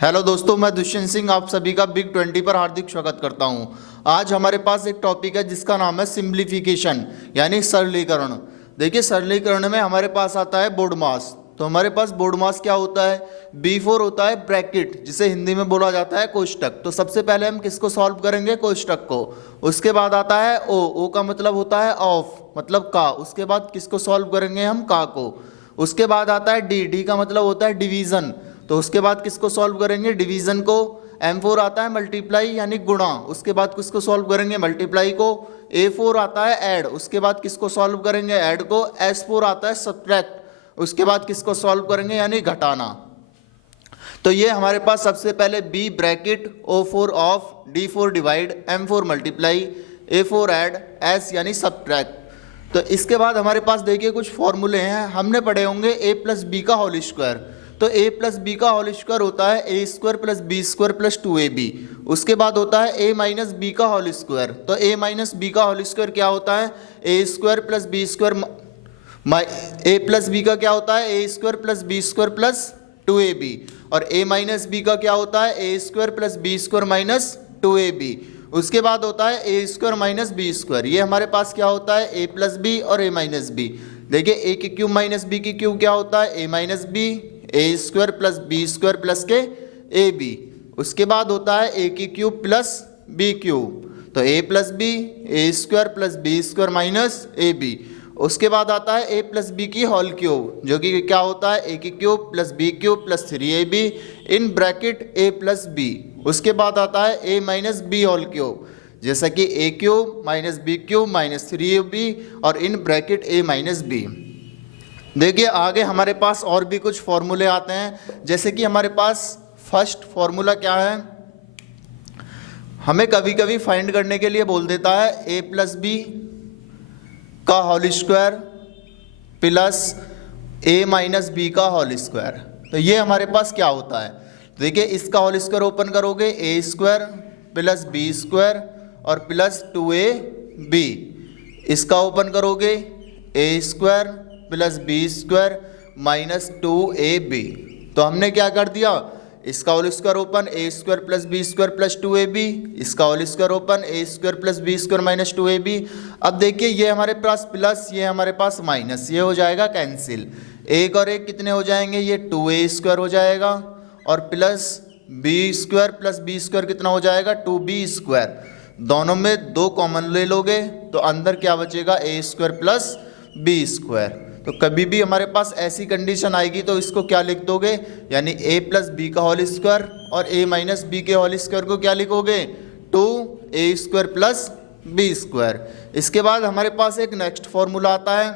Hello दोस्तों, मैं दुष्यंत सिंह आप सभी का बिग 20 पर हार्दिक स्वागत करता हूं। आज हमारे पास एक टॉपिक है जिसका नाम है सिंप्लीफिकेशन यानी सरलीकरण। देखिए, सरलीकरण में हमारे पास आता है बोर्ड मास। तो हमारे पास बोर्ड मास क्या होता है? B4 होता है ब्रैकेट, जिसे हिंदी में बोला जाता है कोष्टक। तो सबसे पहले हम किसको सॉल्व करेंगे? कोष्टक को। उसके बाद आता है ओ का मतलब होता है ऑफ, मतलब का। उसके बाद किसको सॉल्व करेंगे? हम का को। उसके बाद आता है डी का मतलब होता है डिवीजन। तो उसके बाद किसको सॉल्व करेंगे? डिवीजन को। M4 आता है मल्टीप्लाई यानी गुणा। उसके बाद किसको सॉल्व करेंगे? मल्टीप्लाई को। A4 आता है ऐड। उसके बाद किसको सॉल्व करेंगे? ऐड को। S4 आता है सब्ट्रैक्ट। उसके बाद किसको सॉल्व करेंगे? यानी घटाना। तो ये हमारे पास सबसे पहले B bracket, O4 of, D4 divide, M4 multiply, A4 add, S यानी सब्ट्रैक्ट। तो इसके बाद हमारे पास देखिए कुछ फॉर्मूले हैं, हमने पढ़े होंगे A प्लस बी का होल स्क्वायर। तो A प्लस बी का होल स्क्वायर होता है A square plus B square plus 2AB। उसके बाद होता है A माइनस बी का होल स्क्वायर। तो A माइनस बी का होल स्क्वायर क्या होता है? A square plus B square. A plus B का क्या होता है? A square plus B square plus 2AB। और A माइनस बी का क्या होता है? A square plus B square minus 2AB। उसके बाद होता है A square minus B square. ये हमारे पास क्या होता है? ए प्लस बी और ए माइनस बी। देखिए, ए की क्यूब माइनस बी की क्यूब क्या होता है? A minus B, A square plus B square plus के ए बी। उसके बाद होता है ए की क्यूब प्लस बी क्यूब। तो A plus B, A square plus B square minus A B. उसके बाद आता है ए प्लस बी की होल क्यूब, जो कि क्या होता है? ए की cube plus B cube plus 3AB in bracket A plus B. उसके बाद आता है A minus B whole cube, जैसा कि A cube minus B cube minus 3AB और in bracket A minus B. देखिए, आगे हमारे पास और भी कुछ फॉर्मूले आते हैं, जैसे कि हमारे पास फर्स्ट फॉर्मूला क्या है? हमें कभी कभी फाइंड करने के लिए बोल देता है ए प्लस बी का होल स्क्वायर प्लस ए माइनस बी का होल स्क्वायर। तो ये हमारे पास क्या होता है? तो देखिए, इसका होल स्क्वायर ओपन करोगे, A square plus B square और प्लस 2AB। इसका ओपन करोगे, A square plus B square minus 2AB। तो हमने क्या कर दिया? इसका whole square open, A square plus B square plus 2AB। इसका whole square open, A square plus B square minus 2AB। अब देखिए, ये हमारे पास प्लस, ये हमारे पास माइनस, ये हो जाएगा कैंसिल। एक और एक कितने हो जाएंगे? ये 2A स्क्वायर हो जाएगा और plus B square plus B square कितना हो जाएगा? 2B square. दोनों में 2 कॉमन ले लोगे तो अंदर क्या बचेगा? ए स्क्वायर प्लस बी स्क्वायर। तो कभी भी हमारे पास ऐसी कंडीशन आएगी तो इसको क्या लिख दोगे? यानी ए प्लस बी का होल स्क्वायर और ए माइनस बी के होल स्क्वायर को क्या लिखोगे? 2A square plus B square. इसके बाद हमारे पास एक नेक्स्ट फॉर्मूला आता है।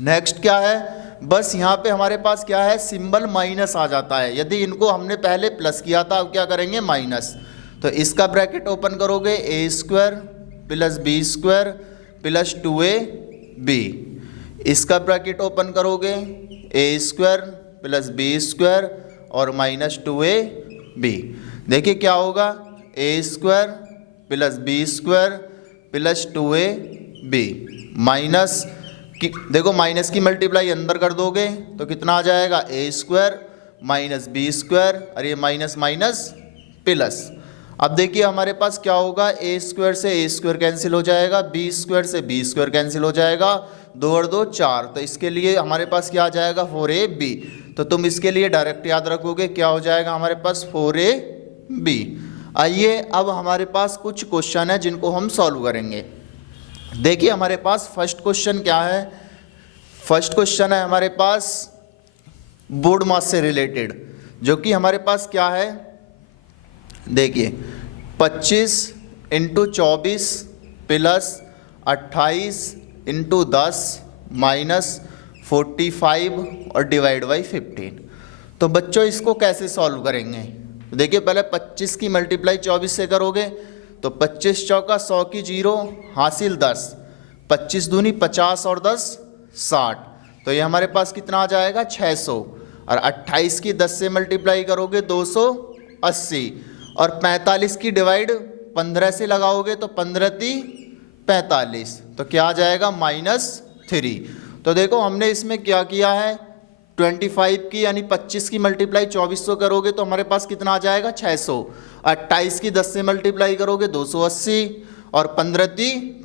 नेक्स्ट क्या है? बस यहाँ पे हमारे पास क्या है? सिंबल माइनस आ जाता है। यदि इनको हमने पहले प्लस किया था, अब क्या करेंगे? माइनस। तो इसका ब्रैकेट ओपन करोगे, A square plus B square plus 2AB। इसका ब्रैकेट ओपन करोगे, A square plus B square और माइनस 2AB। देखिए क्या होगा? A square plus B square plus 2AB minus की, देखो माइनस की मल्टीप्लाई अंदर कर दोगे तो कितना आ जाएगा? ए स्क्वायर माइनस बी स्क्वायर और ये माइनस माइनस प्लस। अब देखिए हमारे पास क्या होगा? ए स्क्वायर से ए स्क्वायर कैंसिल हो जाएगा, बी स्क्वायर से बी स्क्वायर कैंसिल हो जाएगा, 2 और 2 4। तो इसके लिए हमारे पास क्या आ जाएगा? 4AB। तो तुम इसके लिए डायरेक्ट याद रखोगे, क्या हो जाएगा हमारे पास? 4AB। आइए अब हमारे पास कुछ क्वेश्चन है जिनको हम सॉल्व करेंगे। देखिए हमारे पास फर्स्ट क्वेश्चन क्या है? फर्स्ट क्वेश्चन है हमारे पास बोर्ड मास से रिलेटेड, जो कि हमारे पास क्या है? देखिए 25 × 24 प्लस 28 × 10 माइनस 45 और डिवाइड बाई 15। तो बच्चों इसको कैसे सॉल्व करेंगे? देखिए पहले 25 की मल्टीप्लाई 24 से करोगे तो 25 चौका 100 की 0 हासिल 10, 25 दूनी 50 और 10 60। तो ये हमारे पास कितना आ जाएगा? 600। और 28 की 10 से मल्टीप्लाई करोगे 280 और 45 की डिवाइड 15 से लगाओगे तो 15 × 45। तो क्या आ जाएगा? -3। तो देखो हमने इसमें क्या किया है? 25 की यानी 25 की मल्टीप्लाई 2400 करोगे तो हमारे पास कितना आ जाएगा 600। 28 की 10 से मल्टीप्लाई करोगे 280 और 15 ×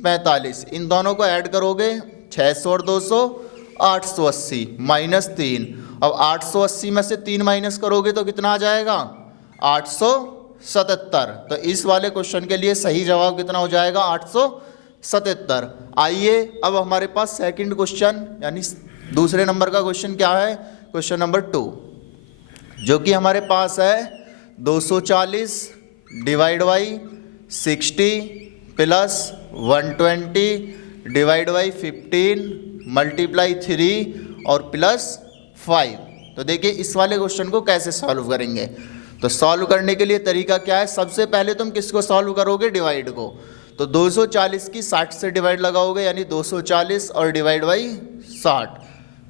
45, इन दोनों को ऐड करोगे 600 और 200 880 -3। अब 880 में से 3 माइनस करोगे तो कितना आ जाएगा 877। तो इस वाले क्वेश्चन के लिए सही जवाब कितना हो जाएगा 877। आइए अब हमारे पास सेकंड क्वेश्चन यानी दूसरे नंबर का क्वेश्चन क्या है, क्वेश्चन नंबर 2, जो कि हमारे पास है 240 divide by 60 plus 120 divide by 15 multiply 3 और प्लस 5। तो देखिए इस वाले क्वेश्चन को कैसे सॉल्व करेंगे। तो सॉल्व करने के लिए तरीका क्या है, सबसे पहले तुम किसको सॉल्व करोगे, डिवाइड को। तो 240 की 60 से डिवाइड लगाओगे यानी 240 और डिवाइड बाई 60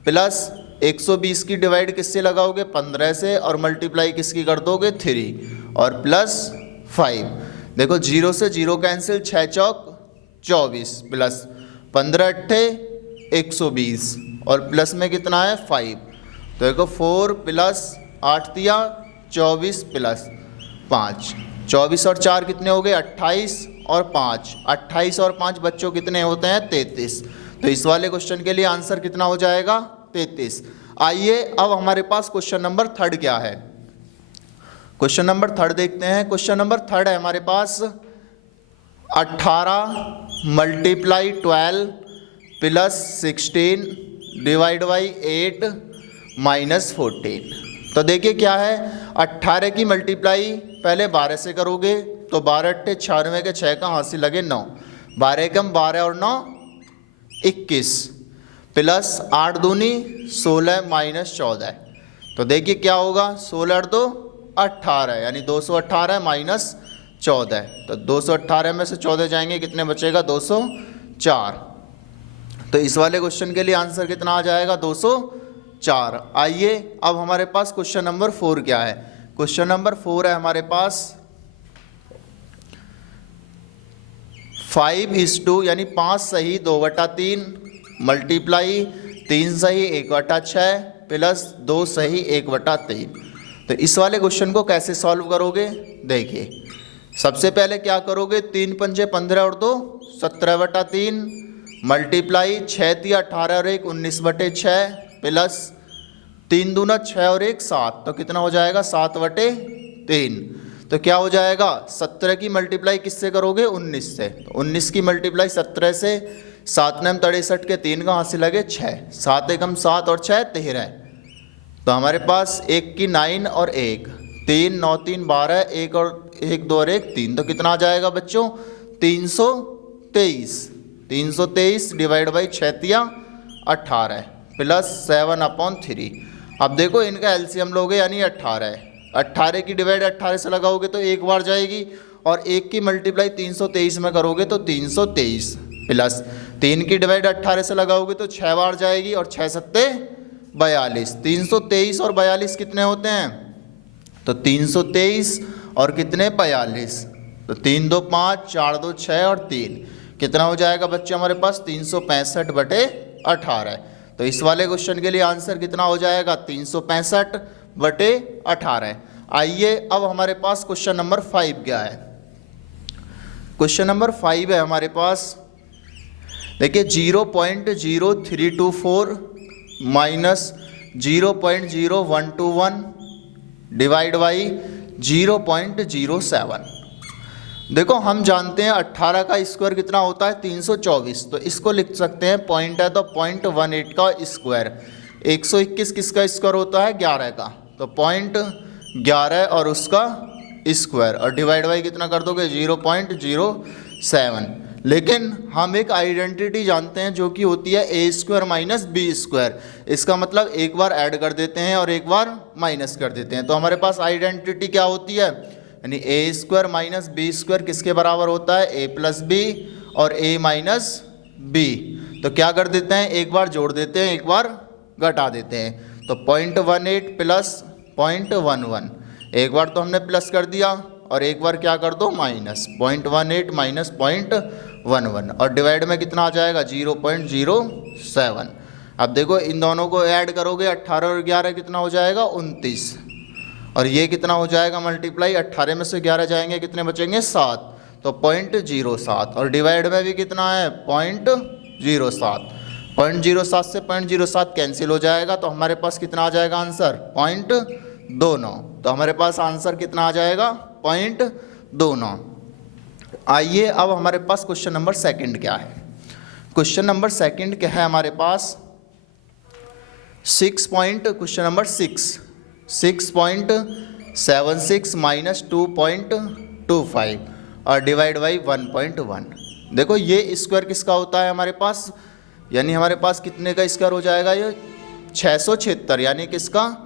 प्लस 120 की डिवाइड किससे लगाओगे 15 से और मल्टीप्लाई किसकी कर दोगे 3 और प्लस 5। देखो 0 से 0 कैंसिल, 6 चौक 24 प्लस 15 अट्ठे 120 और प्लस में कितना है 5। तो देखो 4 प्लस 8 दिया 24 प्लस 5, 24 और 4 कितने हो गए 28 और 5, 28 और 5 बच्चों कितने होते हैं 33। तो इस वाले क्वेश्चन के लिए आंसर कितना हो जाएगा 33। आइए अब हमारे पास क्वेश्चन नंबर 3 क्या है, क्वेश्चन नंबर 3 देखते हैं। क्वेश्चन नंबर 3 है हमारे पास 18 multiply 12 plus 16 divide by 8 minus 14। तो देखिए क्या है, 18 की मल्टीप्लाई पहले 12 से करोगे तो 12 अट्ठे 96 के 6 का हाथ से लगे 9, 12 कम 12 और 9 21 प्लस 8 दूनी 16 माइनस 14। तो देखिए क्या होगा 16 और 2 18 यानी 218 माइनस 14। तो 218 में से 14 जाएंगे कितने बचेगा 204। तो इस वाले क्वेश्चन के लिए आंसर कितना आ जाएगा 204। आइए अब हमारे पास क्वेश्चन नंबर 4 क्या है, क्वेश्चन नंबर 4 है हमारे पास 5:2 यानी 5 सही 2/3 मल्टीप्लाई 3 सही 1/6 प्लस 2 सही 1/3। तो इस वाले क्वेश्चन को कैसे सॉल्व करोगे, देखिए सबसे पहले क्या करोगे 3 पंजे 15 और 2 17/3 मल्टीप्लाई 6 × 18 और 1 19/6 प्लस 3 दूना 6 और 1 7। तो कितना हो जाएगा 7/3। तो क्या हो जाएगा 17 की मल्टीप्लाई किससे करोगे 19 से। तो 19 की मल्टीप्लाई 17 से, 7 9 63 के 3 का हाथ से लगे 6, 7 एकम 7 और 6 13। तो हमारे पास 1 की 9 और 1 3 9 3 12 1 और 1 2 और 1 3। तो कितना आ जाएगा बच्चों 323। 323 डिवाइड बाई 6 18 प्लस 7/3। अब देखो इनका एलसीएम लोगे यानी 18। 18 की डिवाइड 18 से लगाओगे तो एक बार जाएगी और 1 की मल्टीप्लाई 323 में करोगे तो 323 प्लस 3 की डिवाइड 18 से लगाओगे तो 6 बार जाएगी और 6 7 42। 323 और 42 कितने होते हैं, तो 323 और कितने 42। तो 3 2 5 4 2 6 और 3 कितना हो जाएगा बच्चे हमारे पास 365/18। तो इस वाले क्वेश्चन के लिए आंसर कितना हो जाएगा 365/18। आइए अब हमारे पास क्वेश्चन नंबर 5 क्या है, क्वेश्चन नंबर 5 है हमारे पास देखिए 0.0324 माइनस 0.0121 डिवाइड बाई 0.07। देखो हम जानते हैं 18 का स्क्वायर कितना होता है 324। तो इसको लिख सकते हैं पॉइंट है तो 0.18 का स्क्वायर। 121 किसका स्क्वायर होता है 11 का, तो 0.11 और उसका स्क्वायर और डिवाइड बाई कितना कर दोगे 0.07। लेकिन हम एक आइडेंटिटी जानते हैं जो कि होती है A square minus B square. इसका मतलब एक बार ऐड कर देते हैं और एक बार माइनस कर देते हैं। तो हमारे पास आइडेंटिटी क्या होती है, यानी ए स्क्वायर माइनस बी स्क्वायर किसके बराबर होता है ए प्लस बी और ए माइनस बी। तो क्या कर देते हैं एक बार जोड़ देते हैं एक बार घटा देते हैं। तो 0.18 प्लस 0.11, एक बार तो हमने प्लस कर दिया और एक बार क्या कर दो माइनस, 0.18 माइनस 0.11 और डिवाइड में कितना आ जाएगा 0.07। अब देखो इन दोनों को ऐड करोगे 18 और 11 कितना हो जाएगा 29, और ये कितना हो जाएगा मल्टीप्लाई 18 में से 11 जाएंगे कितने बचेंगे 7, तो 0.07, और डिवाइड में भी कितना है 0.07, 0.07 से 0.07 कैंसिल हो जाएगा, तो हमारे पास कितना आ जाएगा आंसर 0.29। तो हमारे पास आंसर कितना आ जाएगा 0.29। आइए अब हमारे पास क्वेश्चन नंबर सेकंड क्या है। क्वेश्चन नंबर सेकंड क्या है हमारे पास, क्वेश्चन नंबर 6.76 माइनस 2.25 और डिवाइड बाई 1.1। देखो ये स्क्वायर किसका होता है हमारे पास, यानी हमारे पास कितने का स्क्वायर हो जाएगा ये 676, यानी किसका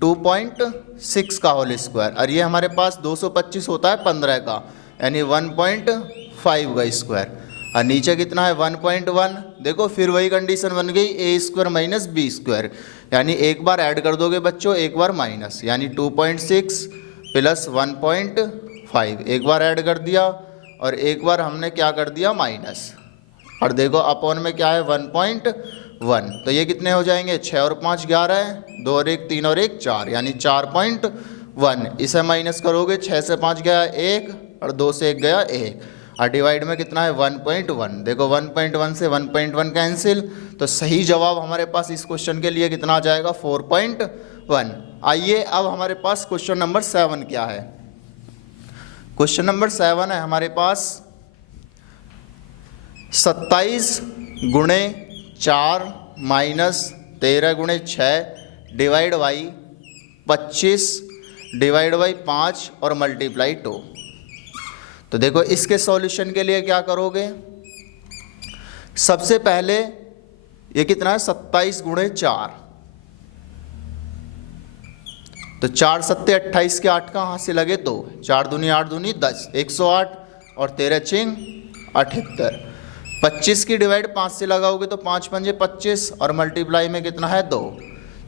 2.6 का होल स्क्वायर, और ये हमारे पास 225 होता है 15 का, यानी 1.5 का स्क्वायर, और नीचे कितना है 1.1। देखो फिर वही कंडीशन बन गई ए स्क्वायर माइनस बी स्क्वायर, यानी एक बार ऐड कर दोगे बच्चों एक बार माइनस, यानी 2.6 प्लस 1.5 एक बार ऐड कर दिया और एक बार हमने क्या कर दिया माइनस, और देखो अपॉन में क्या है 1.1, तो ये कितने हो जाएंगे 6 और 5 11 है, 2 और 1 3 और 1 4, यानी 4.1। इसे माइनस करोगे 6 से 5 गया 1 और 2 से 1 गया 1, और डिवाइड में कितना है 1.1। देखो 1.1 से 1.1 कैंसिल, तो सही जवाब हमारे पास इस क्वेश्चन के लिए कितना आ जाएगा 4.1। आइए अब हमारे पास क्वेश्चन नंबर 7 क्या है। क्वेश्चन नंबर 7 है हमारे पास 27 गुणे 4 माइनस 13 गुणे 6 डिवाइड बाई 25 डिवाइड बाई 5 और मल्टीप्लाई 2। तो देखो इसके सॉल्यूशन के लिए क्या करोगे, सबसे पहले ये कितना है 27 गुणे 4, तो 4 सत्ते 28 के 8 कहाँ से लगे 2, 4 दूनी 8 दूनी 10, 108 और 13 चिंग 78। 25 की डिवाइड 5 से लगाओगे तो 5 पंजे 25 और मल्टीप्लाई में कितना है 2,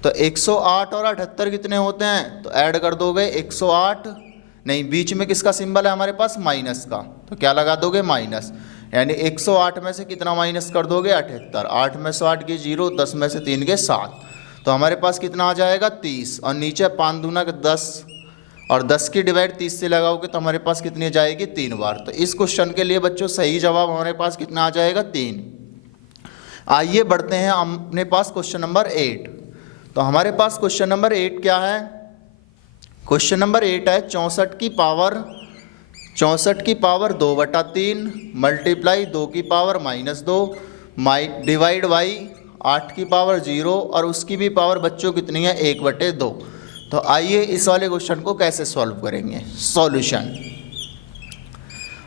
तो 108 और 78 कितने होते हैं, तो ऐड कर दोगे 108, नहीं बीच में किसका सिंबल है हमारे पास माइनस का, तो क्या लगा दोगे माइनस, यानी 108 में से कितना माइनस कर दोगे 78, 8 में से 8 की 0, 10 में से 3 के 7, तो हमारे पास कितना आ जाएगा 30, और नीचे 5 दूना 10 और 10 की डिवाइड 30 से लगाओगे तो हमारे पास कितनी जाएगी 3 बार। तो इस क्वेश्चन के लिए बच्चों सही जवाब हमारे पास कितना आ जाएगा 3। आइए बढ़ते हैं अपने पास क्वेश्चन नंबर 8। तो हमारे पास क्वेश्चन नंबर 8 क्या है, क्वेश्चन नंबर 8 है 64 की पावर 2/3 मल्टीप्लाई 2 की पावर -2 डिवाइड बाई 8 की पावर 0 और उसकी भी पावर बच्चों कितनी है 1/2। तो आइए इस वाले क्वेश्चन को कैसे सॉल्व करेंगे। सॉल्यूशन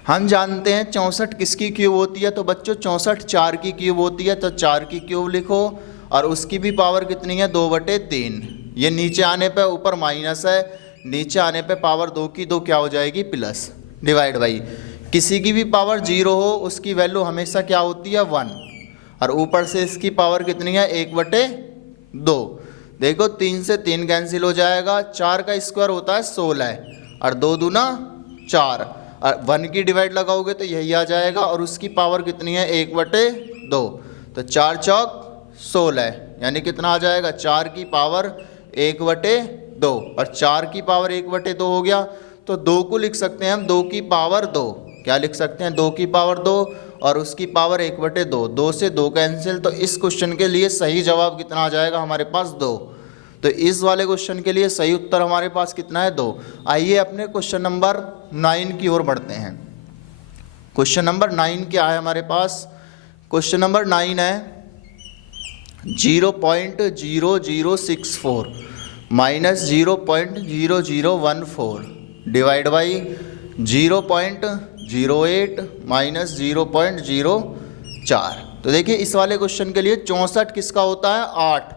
हम जानते हैं 64 किसकी क्यूब होती है, तो बच्चों 64 4 की क्यूब होती है, तो 4 की क्यूब लिखो और उसकी भी पावर कितनी है 2/3। ये नीचे आने पे ऊपर माइनस है, नीचे आने पे पावर 2 की 2 क्या हो जाएगी प्लस, डिवाइड बाई किसी की भी पावर 0 हो उसकी वैल्यू हमेशा क्या होती है 1, और ऊपर से इसकी पावर कितनी है 1/2। देखो 3 से 3 कैंसिल हो जाएगा, 4 का स्क्वायर होता है 16 और 2 दूना 4, और 1 की डिवाइड लगाओगे तो यही आ जाएगा, और उसकी पावर कितनी है 1/2, तो 4 चौक 16, यानी कितना आ जाएगा 4 की पावर 1/2, और 4 की पावर 1/2 हो गया, तो 2 को लिख सकते हैं हम 2 की पावर 2, क्या लिख सकते हैं 2 की पावर 2 और उसकी पावर 1/2, 2 से 2 कैंसिल, तो इस क्वेश्चन के लिए सही जवाब कितना आ जाएगा हमारे पास 2। तो इस वाले क्वेश्चन के लिए सही उत्तर हमारे पास कितना है 2। आइए अपने क्वेश्चन नंबर 9 की ओर बढ़ते हैं। क्वेश्चन नंबर 9 क्या है हमारे पास, क्वेश्चन नंबर 9 है 0.0064 माइनस 0.0014 डिवाइड बाई 0.08 माइनस 0.04। तो देखिए इस वाले क्वेश्चन के लिए 64 किसका होता है 8,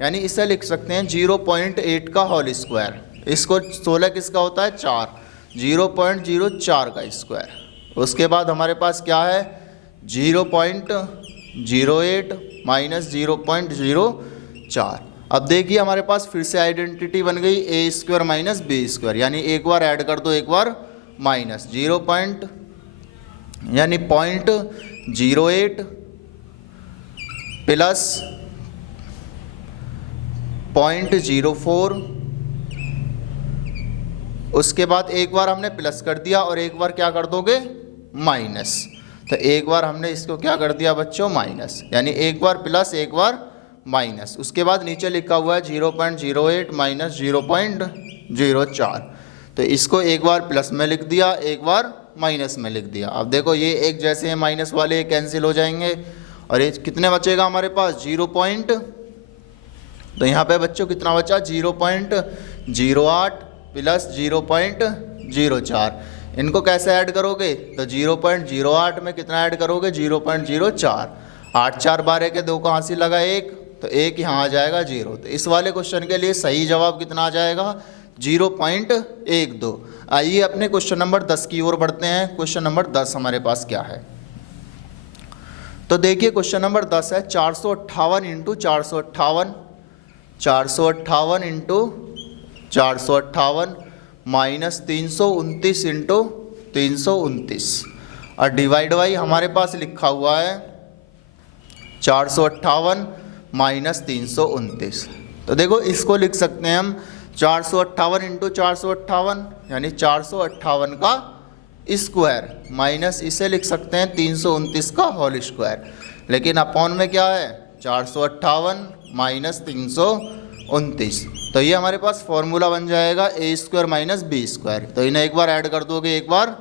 यानी इसे लिख सकते हैं 0.8 का होल स्क्वायर। इसको 16 किसका होता है 4, 0.04 का स्क्वायर। उसके बाद हमारे पास क्या है 0.08 माइनस 0.04। अब देखिए हमारे पास फिर से आइडेंटिटी बन गई ए स्क्वायर माइनस बी स्क्वायर, यानी एक बार ऐड कर दो एक बार माइनस 0.08 प्लस 0.04, उसके बाद एक बार हमने प्लस कर दिया और एक बार क्या कर दोगे माइनस। तो एक बार हमने इसको क्या कर दिया बच्चों माइनस, यानी एक बार प्लस एक बार माइनस। उसके बाद नीचे लिखा हुआ है 0.08 माइनस 0.04, तो इसको एक बार प्लस में लिख दिया एक बार माइनस में लिख दिया। अब देखो ये एक जैसे हैं माइनस वाले कैंसिल हो जाएंगे और ये कितने बचेगा हमारे पास 0. तो यहाँ पे बच्चों कितना बचा 0.08 प्लस 0.04। इनको कैसे ऐड करोगे तो 0.08 में कितना ऐड करोगे 0.04। 8 4 12 के 2 का हासिल लगा 1, तो 1 यहाँ आ जाएगा 0। तो इस वाले क्वेश्चन के लिए सही जवाब कितना आ जाएगा 0.12। आइए अपने क्वेश्चन नंबर 10 की ओर बढ़ते हैं। क्वेश्चन नंबर 10 हमारे पास क्या है, तो देखिए क्वेश्चन नंबर 10 है 458 इंटू 458, 458 इंटू 458 माइनस 329 इंटू 329 और डिवाइड बाई हमारे पास लिखा हुआ है 458 माइनस 329। तो देखो इसको लिख सकते हैं हम 458 इंटू 458 यानी 458 का स्क्वायर माइनस इसे लिख सकते हैं 329 का होल स्क्वायर, लेकिन अपॉन में क्या है 458 माइनस 329। तो ये हमारे पास फॉर्मूला बन जाएगा ए स्क्वायर माइनस बी स्क्वायर। तो इन्हें एक बार ऐड कर दोगे एक बार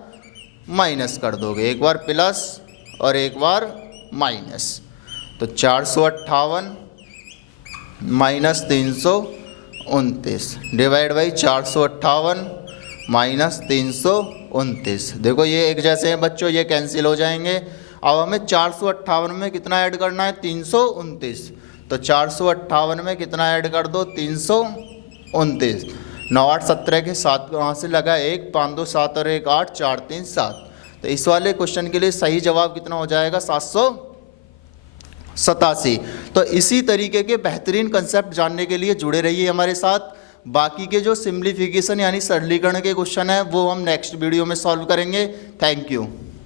माइनस कर दोगे, एक बार प्लस और एक बार माइनस। तो 458 माइनस 329 डिवाइड बाई 458 माइनस 329। देखो ये एक जैसे हैं बच्चों, ये कैंसिल हो जाएंगे। अब हमें 458 में कितना ऐड करना है 329, तो 458 में कितना ऐड कर दो 329। 9 8 17 के 7 वहाँ से लगा 1 5 2 7 और 1 8 4 3 7। तो इस वाले क्वेश्चन के लिए सही जवाब कितना हो जाएगा 787। तो इसी तरीके के बेहतरीन कंसेप्ट जानने के लिए जुड़े रहिए हमारे साथ। बाकी के जो सिम्प्लीफिकेशन यानी सरलीकरण के क्वेश्चन है वो हम नेक्स्ट वीडियो में सॉल्व करेंगे। Thank you.